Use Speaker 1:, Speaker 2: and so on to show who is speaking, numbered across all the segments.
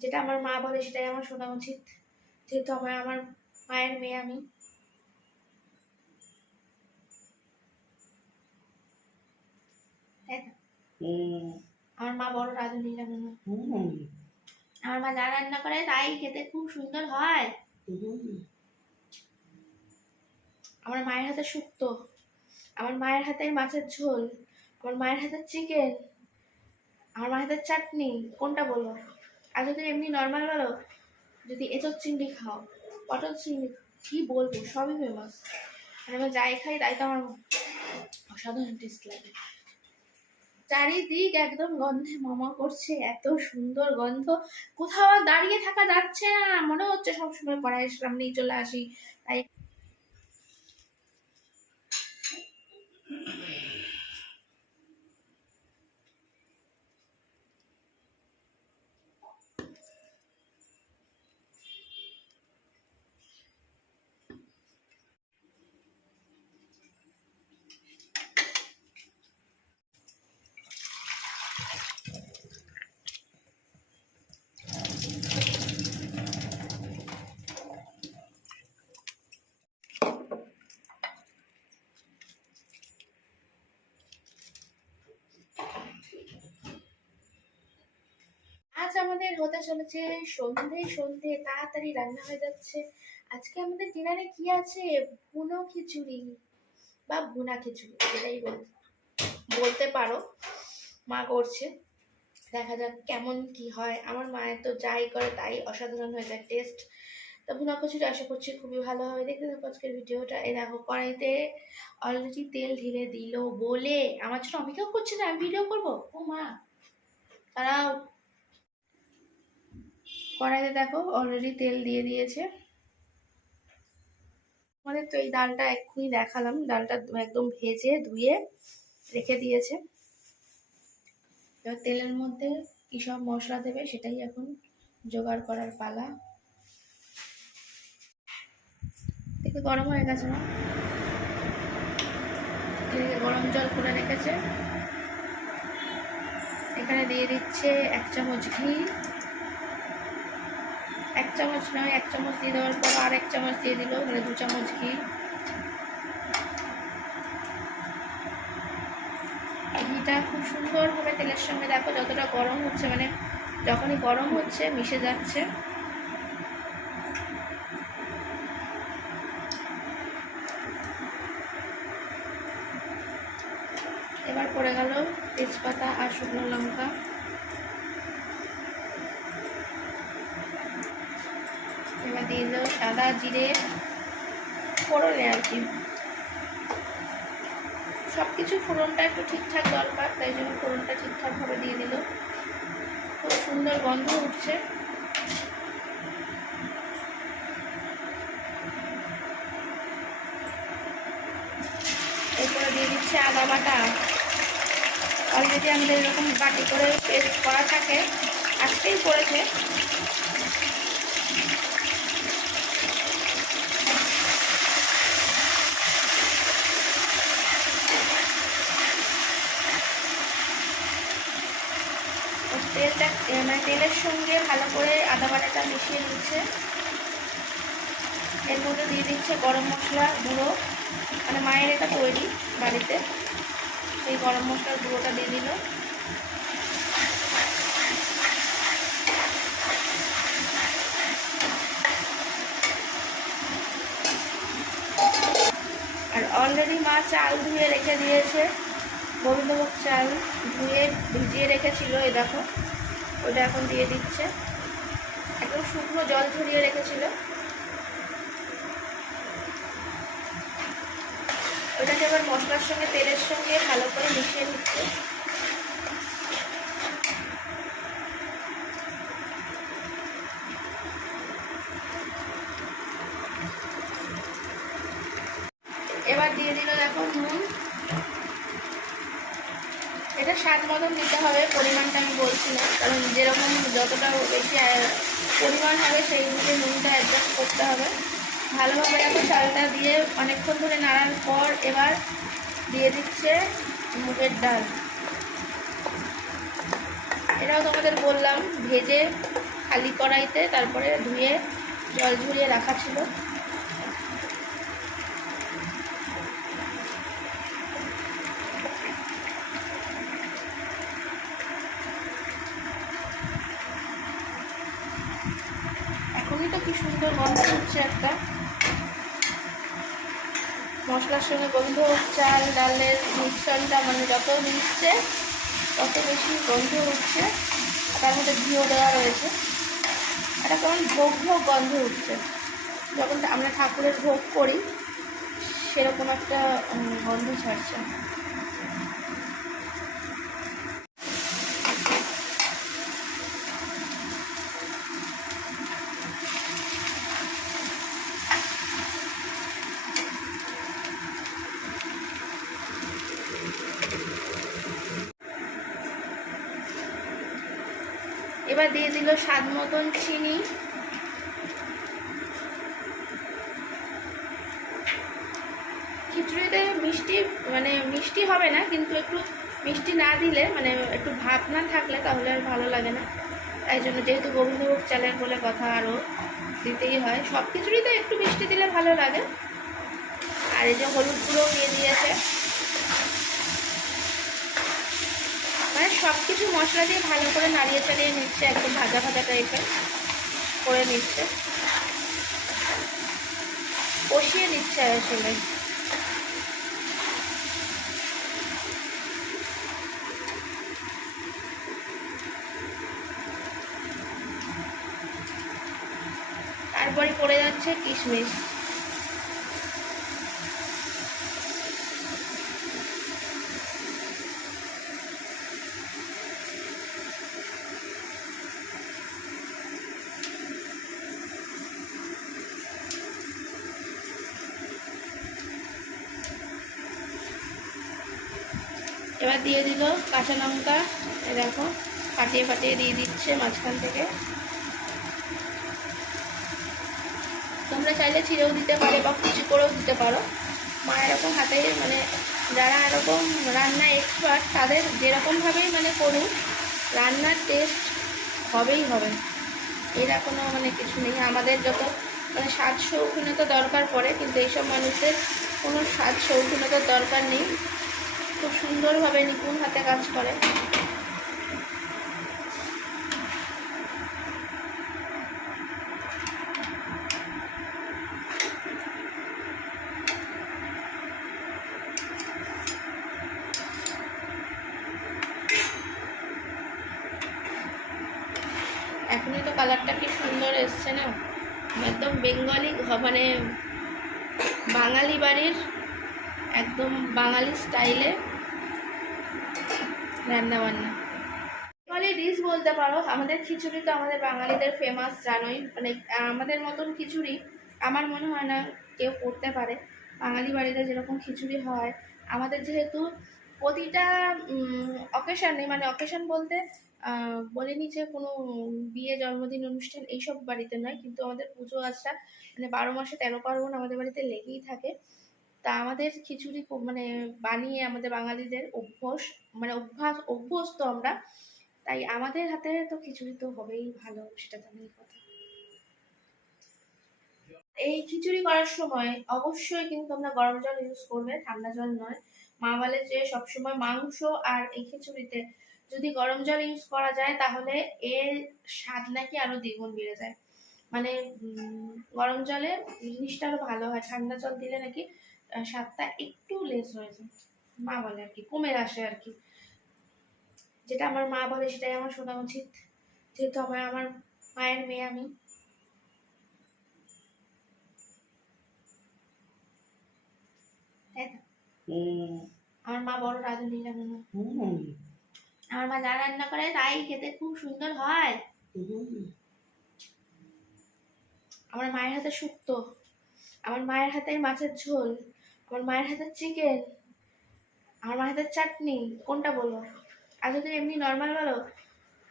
Speaker 1: যেটা আমার মা বলে সেটাই আমার শোনা উচিত। যেহেতু আমার আমার মায়ের মেয়ে আমি। আমার মা বড় রাঁধুনি না আমার মা যা রান্না করে তাই খেতে খুব সুন্দর হয়। আমার মায়ের হাতে শুক্তো আমার মায়ের হাতে মাছের ঝোল আমার মায়ের হাতে চিকেন আমার মায়ের হাতে চাটনি কোনটা বলব? আর যদি এমনি নর্মাল বলো যদি এঁচোর চিংড়ি খাও, পটল চিংড়ি, কি বলব, সবই ফেমাস আর আমি যাই খাই, তাই তো আমার অসাধারণ টেস্ট লাগে। চারিদিক একদম গন্ধে মামা করছে, এত সুন্দর গন্ধ। কোথাও দাঁড়িয়ে থাকা যাচ্ছে না, মনে হচ্ছে সবসময় কড়াইয়ের সামনেই চলে আসি। তাই আজ আমাদের হতে চলেছে সন্ধে সন্ধে, তাড়াতাড়ি রান্না হয়ে যাচ্ছে। আজকে আমাদের ডিনারে কি আছে? ভুনো খিচুড়ি বা ভুনা খিচুড়ি, যেটাই বল- বলতে পারো। মা করছে। দেখা যাক কেমন কি হয়। আমার মায়ের তো যাই করে তাই অসাধারণ হয়ে যায় টেস্ট তো ভুনা খিচুড়ি আশা করছি খুবই ভালো হবে। দেখতে থাকো আজকের ভিডিওটা। এই দেখো, কড়াইতে অলরেডি তেল ঢেলে দিল বলে। আমার জন্য অপেক্ষা করছে না, আমি ভিডিও করব? ও মা তারাও কড়াইতে দেখো অলরেডি তেল দিয়ে দিয়েছে। আমাদের তো এই ডালটা এক্ষুনি দেখালাম। ডালটা একদম ভেজে ধুয়ে রেখে দিয়েছে। এবার তেলের মধ্যে কী সব মশলা দেবে সেটাই এখন জোগাড় করার পালা। দেখে গরম হয়ে গেছে না? গরম জল করে রেখেছে। এখানে দিয়ে দিচ্ছে এক চামচ ঘি। এক চামচ নয়, এক চামচ দিয়ে দেওয়ার পর আর এক চামচ দিয়ে দিল মানে দু চামচ ঘি। ঘিটা খুব সুন্দরভাবে তেলের সঙ্গে দেখো, যতটা গরম হচ্ছে মানে যখনই গরম হচ্ছে, মিশে যাচ্ছে। সুন্দর গন্ধ উঠছে। এরপরে দিয়ে দিচ্ছে আদা বাটা। অলরেডি আমাদের এরকম বাটি করে পেস্ট করা থাকে। আজকেই করেছে তেলটা এ, মানে তেলের সঙ্গে ভালো করে আদা বাটাটা মিশিয়ে নিচ্ছে। এর মধ্যে দিয়ে দিচ্ছে গরম মশলা গুঁড়ো। মানে মায়ের এটা তৈরি বাড়িতে। সেই গরম মশলার গুঁড়োটা দিয়ে দিল। আর অলরেডি মা চাল ধুয়ে রেখে দিয়েছে। গোবিন্দভোগ চাল ধুয়ে ভিজিয়ে রেখেছিল, এই দেখো। ওটা এখন দিয়ে দিচ্ছে। একদম শুকনো জল ঝরিয়ে রেখেছিল। ওটাকে আবার মশলার সঙ্গে, তেলের সঙ্গে ভালো করে মিশিয়ে নিচ্ছে এবার দিয়ে দিল দেখো নুন এটা স্বাদ মতন দিতে হবে পরিমাণটা আমি বলছি না কারণ যেরকম যতটা বেশি আহ, পরিমাণ হবে সেই বুঝে নুনটা অ্যাডজাস্ট করতে হবে। ভালোভাবে এখন চালটা দিয়ে অনেকক্ষণ ধরে নাড়ার পর এবার দিয়ে দিচ্ছে মুগের ডাল। এটাও তোমাদের বললাম, ভেজে খালি কড়াইতে তারপরে ধুয়ে জল ঝরিয়ে রাখা ছিল এখনই তো কি সুন্দর গন্ধ হচ্ছে একটা মশলার সঙ্গে গন্ধ, চাল, ডালের মিশ্রণটা মানে যত মিশছে, তত বেশি গন্ধ উঠছে। আর তার মধ্যে ঘিও দেওয়া রয়েছে। একটা কেমন ভোগ ভোগ গন্ধ উঠছে। যখন আমরা ঠাকুরের ভোগ করি, সেরকম একটা গন্ধ ছাড়ছে এবার দিয়ে দিল স্বাদ মতন চিনি। খিচুড়িতে মিষ্টি মানে মিষ্টি হবে না, কিন্তু একটু মিষ্টি না দিলে মানে একটু ভাত না থাকলে তাহলে আর ভালো লাগে না। তাই জন্য যেহেতু গোবিন্দভোগ চালের বলে কথা আরও দিতেই হয়, সব খিচুড়িতে একটু মিষ্টি দিলে ভালো লাগে। আর এই যে হলুদ গুঁড়ো দিয়ে দিয়েছে মানে সব কিছু মশলা দিয়ে ভালো করে নাড়িয়ে চাড়িয়ে নিচ্ছে, একদম ভাজা ভাজা টাইপের করে নিচ্ছে। কষিয়ে নিচ্ছে আসলে। তারপরে পড়ে যাচ্ছে কিশমিশ। দিয়ে দিল কাঁচা লঙ্কা। দেখো, ফাটিয়ে ফাটিয়ে দিয়ে দিচ্ছে মাঝখান থেকে। তোমরা চাইলে ছিঁড়েও দিতে পারো বা কুচি করেও দিতে পারো। মা এরকম হাতে মানে যারা এরকম রান্না এক্সপার্ট তাদের যেরকমভাবেই মানে করুক, রান্নার টেস্ট হবেই হবে। এরা কোনো মানে কিছু নেই। আমাদের যত মানে স্বাদ শৌখিনতা দরকার পড়ে, কিন্তু এইসব মানুষদের কোনো স্বাদ শৌখিনতার দরকার নেই। খুব সুন্দরভাবে নিপুণ হাতে কাজ করে। এখনই তো কালারটা কি সুন্দর এসছে না? একদম বেঙ্গলি মানে বাঙালি বাড়ির একদম বাঙালি স্টাইলে রান্না বান্না বাঙালি ডিশ বলতে পারো, আমাদের খিচুড়ি তো আমাদের বাঙালিদের ফেমাস জানোই। মানে আমাদের মতন খিচুড়ি আমার মনে হয় না কেউ করতে পারে। বাঙালি বাড়িতে যেরকম খিচুড়ি হয়, আমাদের যেহেতু প্রতিটা অকেশানে মানে অকেশন বলতে বলিনি যে কোনো বিয়ে, জন্মদিন, অনুষ্ঠান এইসব বাড়িতে নয়, কিন্তু আমাদের পুজো আচরা মানে বারো মাসে তেরো পার্বণ আমাদের বাড়িতে লেগেই থাকে। তা আমাদের খিচুড়ি মানে বানিয়ে আমাদের বাঙালিদের অভ্যাস মানে অভ্যাস, অভ্যস্ত আমরা। তাই আমাদের হাতে তো খিচুড়ি তো হবেই ভালো, সেটা তো কথা। এই খিচুড়ি করার সময় অবশ্যই কিন্তু আমরা গরম জল ইউজ করবে, ঠান্ডা জল নয়। মা বলে যে সবসময় মাংস আর এই খিচুড়িতে যদি গরম জল ইউজ করা যায়, তাহলে এর স্বাদ নাকি আরও দ্বিগুণ বেড়ে যায়। মানে গরম জলে জিনিসটা আরও ভালো হয়। ঠান্ডা জল দিলে নাকি স্বাদটা একটু লেস হয়ে যায়। মা বলে আর কি কমে আসে আর কি। যেটা আমার মা বলে সেটাই আমার শোনা উচিত। যেহেতু আমার আমার মায়ের মেয়ে আমি। তাই? আমার মা বড় রাঁধুনি আমার মা যা রান্না করে তাই খেতে খুব সুন্দর হয়। আমার মায়ের হাতে শুক্তো আমার মায়ের হাতে মাছের ঝোল, আমার মায়ের হাতে চিকেন, আমার মায়ের হাতে চাটনি, কোনটা বলব আর যদি এমনি নর্মাল বলো,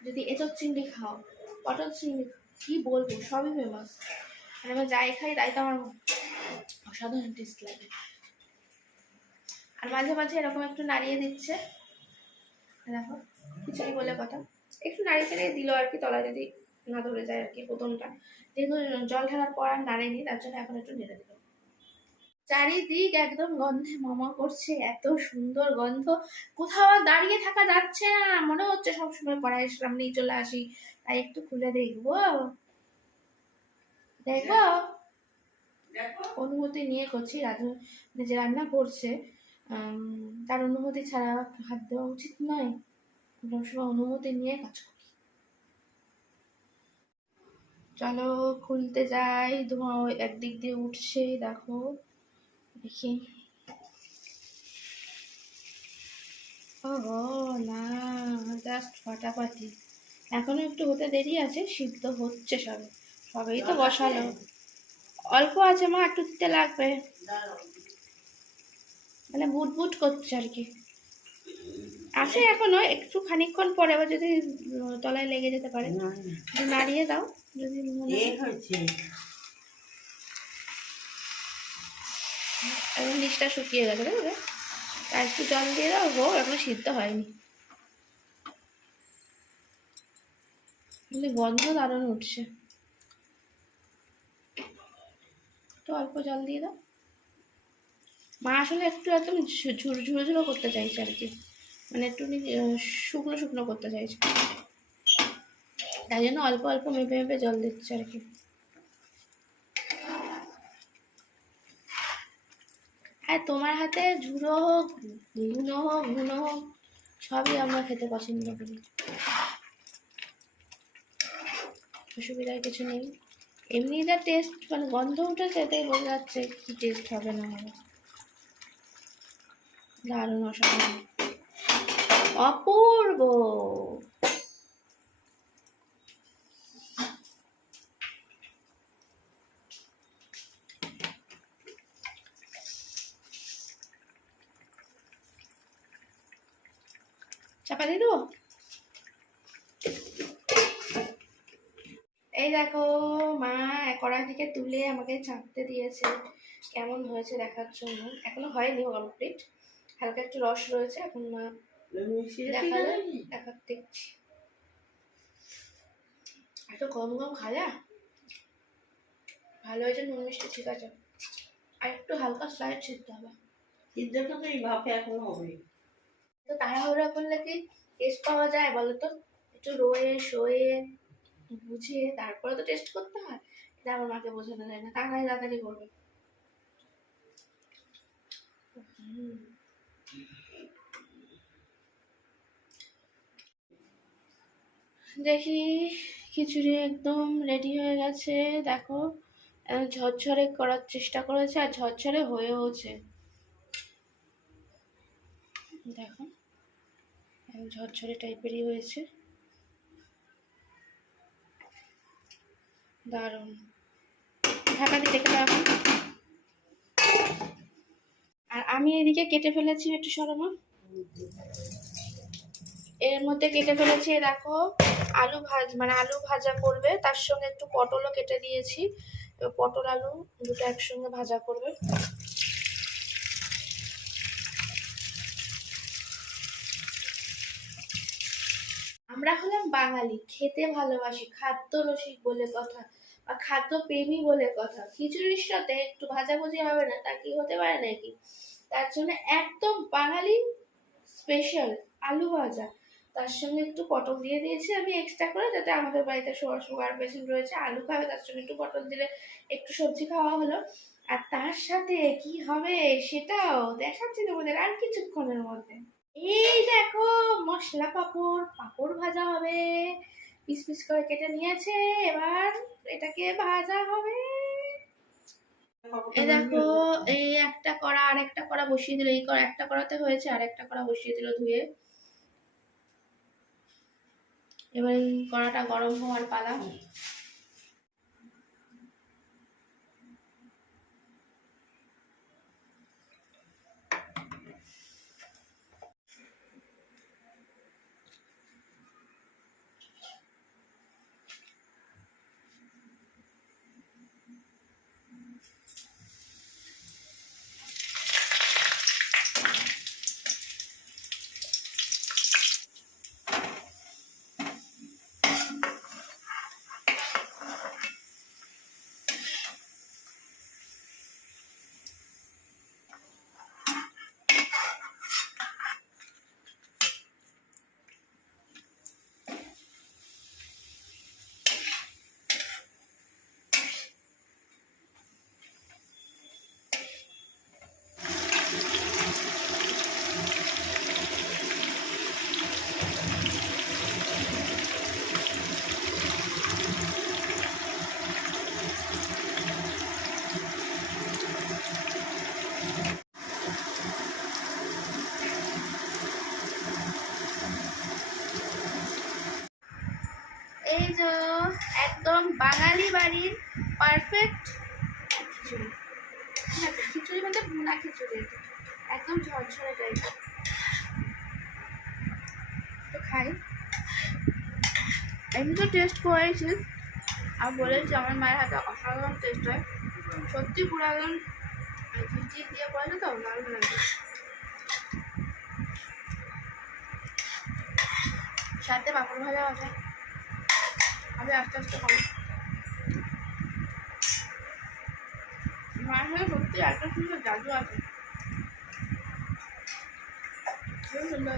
Speaker 1: যদি এঁচোর চিংড়ি খাও, পটল চিংড়ি, কি বলব, সবই ফেমাস মানে আমি যাই খাই, তাই তো আমার অসাধারণ টেস্ট লাগে। আর মাঝে মাঝে এরকম একটু নাড়িয়ে দিচ্ছে। দেখো, খিচুড়ি বলে কথা। একটু নাড়িয়ে চাড়িয়ে দিল আর কি তলা যদি না ধরে যায় আর কি প্রথমটা যেহেতু জল ঢালার পর আর নাড়েনি তার জন্য এখন একটু নেড়ে দিল চারিদিক একদম গন্ধে মামা করছে এত সুন্দর গন্ধ। কোথাও দাঁড়িয়ে থাকা যাচ্ছে না মনে হচ্ছে সবসময় কড়াইয়ের সামনেই চলে আসি। তাই একটু খুলে দেখব। দেখব অনুমতি নিয়ে করছি রাজু যে রান্না করছে। উম, তার অনুমতি ছাড়া হাত দেওয়া উচিত নয়। সবসময় অনুমতি নিয়ে কাজ করি। চলো খুলতে যাই। ধোঁয়া ওই একদিক দিয়ে উঠছে দেখো। দেখি। ও না জাস্ট ফাটাফাটি। এখনও একটু হতে দেরি আছে সিদ্ধ হচ্ছে সবে। সবেই তো বসালো। অল্প আছে মা একটু দিতে লাগবে। মানে বুট বুট করছে আর কি। আছে এখনও একটু খানিকক্ষণ পরে আবার যদি তলায় লেগে যেতে পারে। নাড়িয়ে দাও। যদি এখন নিচটা শুকিয়ে গেছে দেখবে আর একটু জল দিয়ে দাও হোক এখনও সিদ্ধ হয়নি। কিন্তু গন্ধ দারুণ উঠছে। একটু অল্প জল দিয়ে দাও। মা আসলে একটু একদম ঝু- ঝুরো ঝুরো ঝুরো করতে চাইছে আর কি। মানে একটু শুকনো শুকনো করতে চাইছে। তাই জন্য অল্প অল্প মেপে মেপে জল দিচ্ছে আর কি। আর তোমার হাতে ঝুড়ো হোক ঘুনো হোক ঘুনো হোক, সবই আমরা খেতে পছন্দ করি। অসুবিধার কিছু নেই। এমনি যা টেস্ট মানে গন্ধ উঠেছে তাই বোঝা যাচ্ছে কি টেস্ট হবে না হবে। দারুণ অসাধারণ। অপূর্ব! দিয়ে দেবো? এই দেখো মা কড়াই থেকে তুলে আমাকে দিয়েছে। কেমন হয়েছে দেখার জন্য। এখনও হয়নি কমপ্লিট হালকা একটু রস রয়েছে এখন মা দেখা দেখছি। এত কম কম খাজা? ভালো হয়েছে নুন মিষ্টি ঠিক আছে। আর একটু হালকা স্লাইড সিদ্ধ হবে।
Speaker 2: সিদ্ধটা তো এই ভাপে এখনও হবে।
Speaker 1: তো তাড়াহুড়া করলে কি টেস্ট পাওয়া যায় বলো তো একটু রয়ে, শোয়ে বুঝিয়ে তারপরে তো টেস্ট করতে হয়। এটা আমার মাকে বোঝানো যায় না। তাড়াতাড়ি তাড়াতাড়ি করবে। দেখি, খিচুড়ি একদম রেডি হয়ে গেছে। দেখো ঝরঝরে করার চেষ্টা করেছে আর ঝরঝরে হয়েওছে। দেখো। ঝরঝরে টাইপেরই হয়েছে। দারুণ। ঢাকা দিয়ে রেখে আর আমি এদিকে কেটে ফেলেছি একটু সরমা। এর মধ্যে কেটে ফেলেছি দেখো, আলু ভাজ মানে আলু ভাজা করবে, তার সঙ্গে একটু পটলও কেটে দিয়েছি। পটল, আলু দুটো একসঙ্গে ভাজা করবে। আমরা হলাম বাঙালি, খেতে ভালোবাসি, খাদ্য রসিক বলে কথা বা খাদ্য প্রেমী বলে কথা। খিচুড়ির সাথে একটু ভাজাভুজি হবে না, তা কি হতে পারে নাকি? তার জন্য একদম বাঙালি স্পেশাল আলু ভাজা। তার সঙ্গে একটু পটল দিয়ে দিয়েছি আমি এক্সট্রা করে, যাতে আমাদের বাড়িতে সুগার পেশেন্ট রয়েছে, আলু খাবে, তার সঙ্গে একটু পটল দিলে একটু সবজি খাওয়া হলো। আর তার সাথে কি হবে সেটাও দেখাচ্ছি তোমাদের আর কিছুক্ষণের মধ্যে। এই দেখো মশলা পাঁপড় পাঁপড় ভাজা হবে। পিস পিস করে কেটে নিয়েছে এবার এটাকে ভাজা হবে। এই দেখো এই একটা কড়া আর একটা কড়া বসিয়ে দিল। এই কড়া একটা কড়াতে হয়েছে আর একটা কড়া বসিয়ে দিল ধুয়ে। এবার এই কড়াটা গরম হওয়ার পালা। টেস্ট করেছি। আর বলেছি আমার মায়ের হাতে অসাধারণ টেস্ট হয়। সত্যি পুরো একদম ঘিচি দিয়ে পড়েছে তো, দারুণ লাগে। সাথে পাপড় ভাজা আছে। আমি আস্তে আস্তে খাব। মায়ের সাথে সত্যি একটা সুন্দর জাদু আছে। সুন্দর